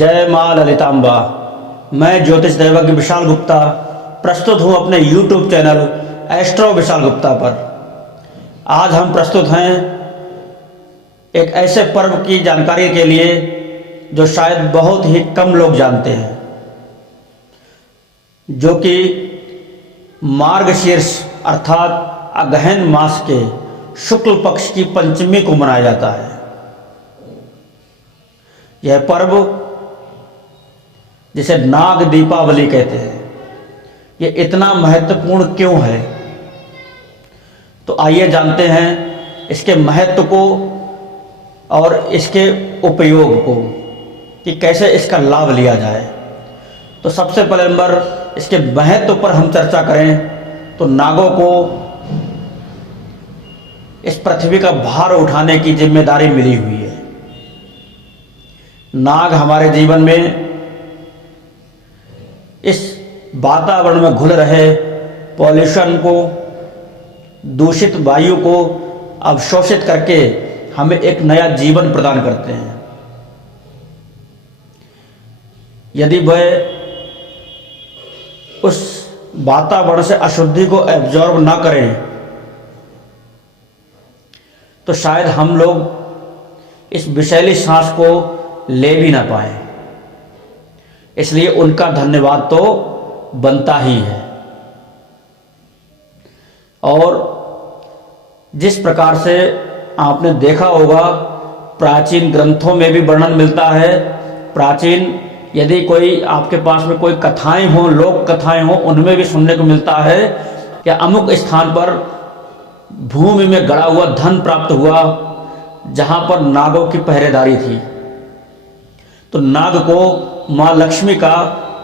जय माँ ललितांबा। मैं ज्योतिष दैवज्ञ विशाल गुप्ता प्रस्तुत हूँ अपने YouTube channel astro Vishal Gupta पर। आज हम प्रस्तुत हैं एक ऐसे पर्व की जानकारी के लिए जो शायद बहुत ही कम लोग जानते हैं, जो कि मार्गशीर्ष अर्थात अगहन मास के शुक्ल पक्ष की पंचमी को मनाया जाता है। यह पर्व जिसे नाग दीपावली कहते हैं, ये इतना महत्वपूर्ण क्यों है? तो आइए जानते हैं इसके महत्व को और इसके उपयोग को कि कैसे इसका लाभ लिया जाए। तो सबसे पहले नंबर इसके महत्व पर हम चर्चा करें तो नागों को इस पृथ्वी का भार उठाने की जिम्मेदारी मिली हुई है। नाग हमारे जीवन में इस वातावरण में घुल रहे पॉल्यूशन को, दूषित वायु को अवशोषित करके हमें एक नया जीवन प्रदान करते हैं। यदि वह उस वातावरण से अशुद्धि को एब्जॉर्ब ना करें तो शायद हम लोग इस विषैली सांस को ले भी ना पाए। इसलिए उनका धन्यवाद तो बनता ही है। और जिस प्रकार से आपने देखा होगा, प्राचीन ग्रंथों में भी वर्णन मिलता है। प्राचीन यदि कोई आपके पास में कोई कथाएं हों, लोक कथाएं हों, उनमें भी सुनने को मिलता है कि अमुक स्थान पर भूमि में गड़ा हुआ धन प्राप्त हुआ जहां पर नागों की पहरेदारी थी। तो नाग को माँ लक्ष्मी का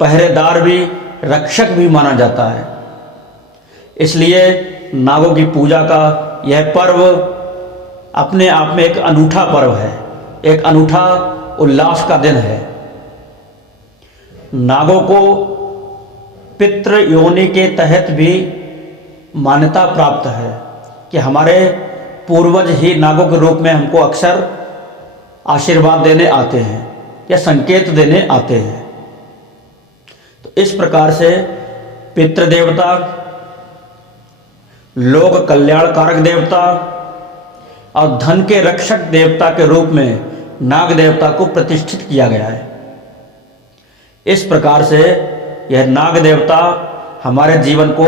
पहरेदार भी, रक्षक भी माना जाता है। इसलिए नागों की पूजा का यह पर्व अपने आप में एक अनूठा पर्व है, एक अनूठा उल्लास का दिन है। नागों को पितृ योनि के तहत भी मान्यता प्राप्त है कि हमारे पूर्वज ही नागों के रूप में हमको अक्सर आशीर्वाद देने आते हैं या संकेत देने आते हैं। तो इस प्रकार से पितृ देवता, लोक कल्याण कारक देवता और धन के रक्षक देवता के रूप में नाग देवता को प्रतिष्ठित किया गया है। इस प्रकार से यह नाग देवता हमारे जीवन को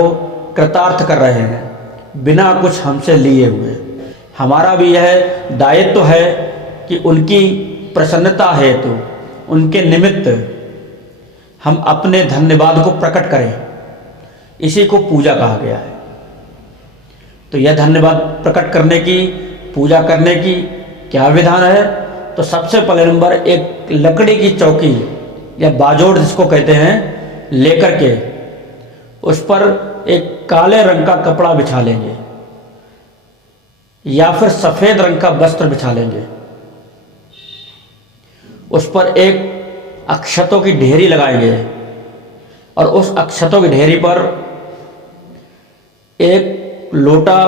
कृतार्थ कर रहे हैं बिना कुछ हमसे लिए हुए। हमारा भी यह दायित्व है कि उनकी प्रसन्नता हेतु, उनके निमित्त हम अपने धन्यवाद को प्रकट करें। इसी को पूजा कहा गया है। तो यह धन्यवाद प्रकट करने की, पूजा करने की क्या विधान है? तो सबसे पहले नंबर एक लकड़ी की चौकी या बाजोड़ जिसको कहते हैं, लेकर के उस पर एक काले रंग का कपड़ा बिछा लेंगे या फिर सफेद रंग का वस्त्र बिछा लेंगे। उस पर एक अक्षतों की ढेरी लगाएंगे और उस अक्षतों की ढेरी पर एक लोटा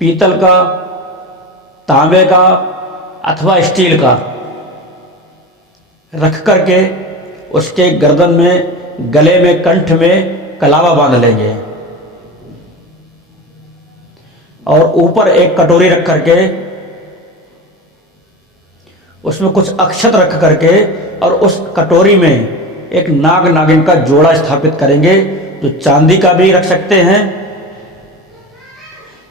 पीतल का, तांबे का अथवा स्टील का रख करके उसके गर्दन में, गले में, कंठ में कलावा बांध लेंगे और ऊपर एक कटोरी रख करके उसमें कुछ अक्षत रख करके और उस कटोरी में एक नाग नागिन का जोड़ा स्थापित करेंगे, जो चांदी का भी रख सकते हैं,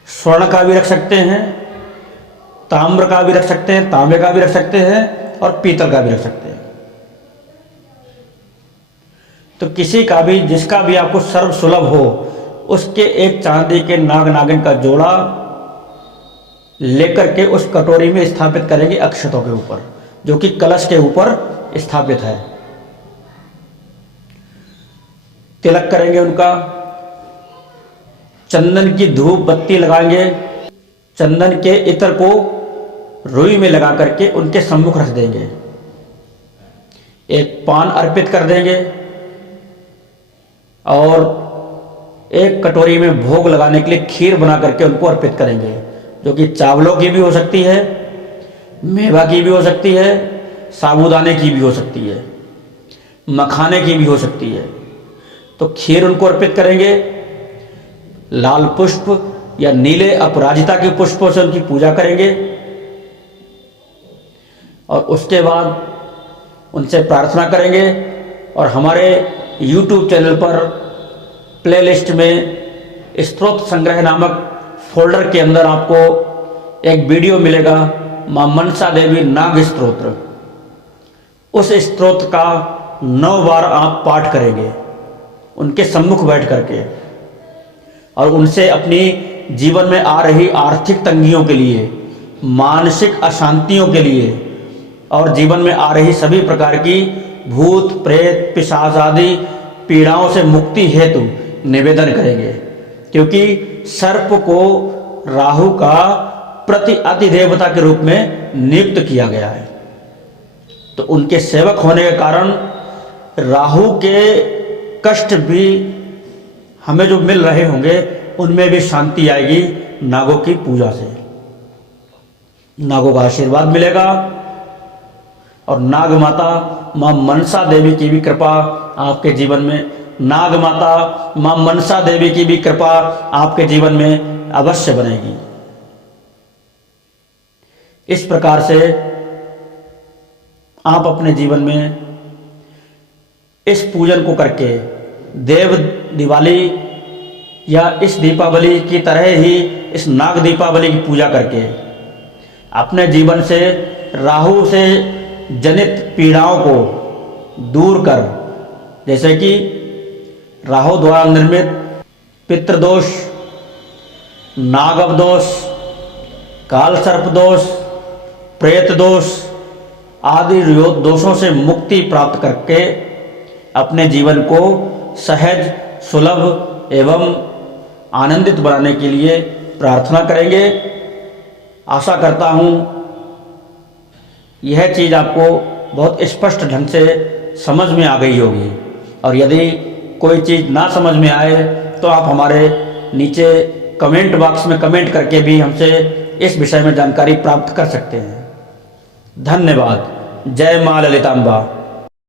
स्वर्ण का भी रख सकते हैं, ताम्र का भी रख सकते हैं, तांबे का भी रख सकते हैं और पीतल का भी रख सकते हैं। तो किसी का भी, जिसका भी आपको सर्व सुलभ हो, उसके एक चांदी के नाग नागिन का जोड़ा लेकर के उस कटोरी में स्थापित करेंगे अक्षतों के ऊपर, जो कि कलश के ऊपर स्थापित है। तिलक करेंगे उनका, चंदन की धूप बत्ती लगाएंगे, चंदन के इत्र को रुई में लगा करके उनके सम्मुख रख देंगे, एक पान अर्पित कर देंगे और एक कटोरी में भोग लगाने के लिए खीर बना करके उनको अर्पित करेंगे, जो कि चावलों की भी हो सकती है, मेवा की भी हो सकती है, साबूदाने की भी हो सकती है, मखाने की भी हो सकती है। तो खीर उनको अर्पित करेंगे, लाल पुष्प या नीले अपराजिता के पुष्पों से उनकी पूजा करेंगे और उसके बाद उनसे प्रार्थना करेंगे। और हमारे YouTube चैनल पर प्लेलिस्ट में स्तोत्र संग्रह नामक फोल्डर के अंदर आपको एक वीडियो मिलेगा, मां मनसा देवी नाग स्तोत्र। उस स्तोत्र का 9 बार आप पाठ करेंगे उनके सम्मुख बैठ करके, और उनसे अपनी जीवन में आ रही आर्थिक तंगियों के लिए, मानसिक अशांतियों के लिए और जीवन में आ रही सभी प्रकार की भूत प्रेत पिशाच आदि पीड़ाओं से मुक्ति हेतु निवेदन करेंगे। क्योंकि सर्प को राहु का प्रति अधिदेवता के रूप में नियुक्त किया गया है, तो उनके सेवक होने के कारण राहु के कष्ट भी हमें जो मिल रहे होंगे उनमें भी शांति आएगी नागों की पूजा से। नागों का आशीर्वाद मिलेगा और नाग माता मां मनसा देवी की भी कृपा आपके जीवन में, नाग माता मां मनसा देवी की भी कृपा आपके जीवन में अवश्य बनेगी। इस प्रकार से आप अपने जीवन में इस पूजन को करके देव दिवाली या इस दीपावली की तरह ही इस नाग दीपावली की पूजा करके अपने जीवन से राहु से जनित पीड़ाओं को दूर कर, जैसे कि राहु द्वारा निर्मित पितृदोष, नागव दोष, काल सर्प दोष, प्रेत दोष आदि दोषों से मुक्ति प्राप्त करके अपने जीवन को सहज, सुलभ एवं आनंदित बनाने के लिए प्रार्थना करेंगे। आशा करता हूँ यह चीज़ आपको बहुत स्पष्ट ढंग से समझ में आ गई होगी, और यदि कोई चीज़ ना समझ में आए तो आप हमारे नीचे कमेंट बॉक्स में कमेंट करके भी हमसे इस विषय में जानकारी प्राप्त कर सकते हैं। धन्यवाद। जय मां ललितांबा।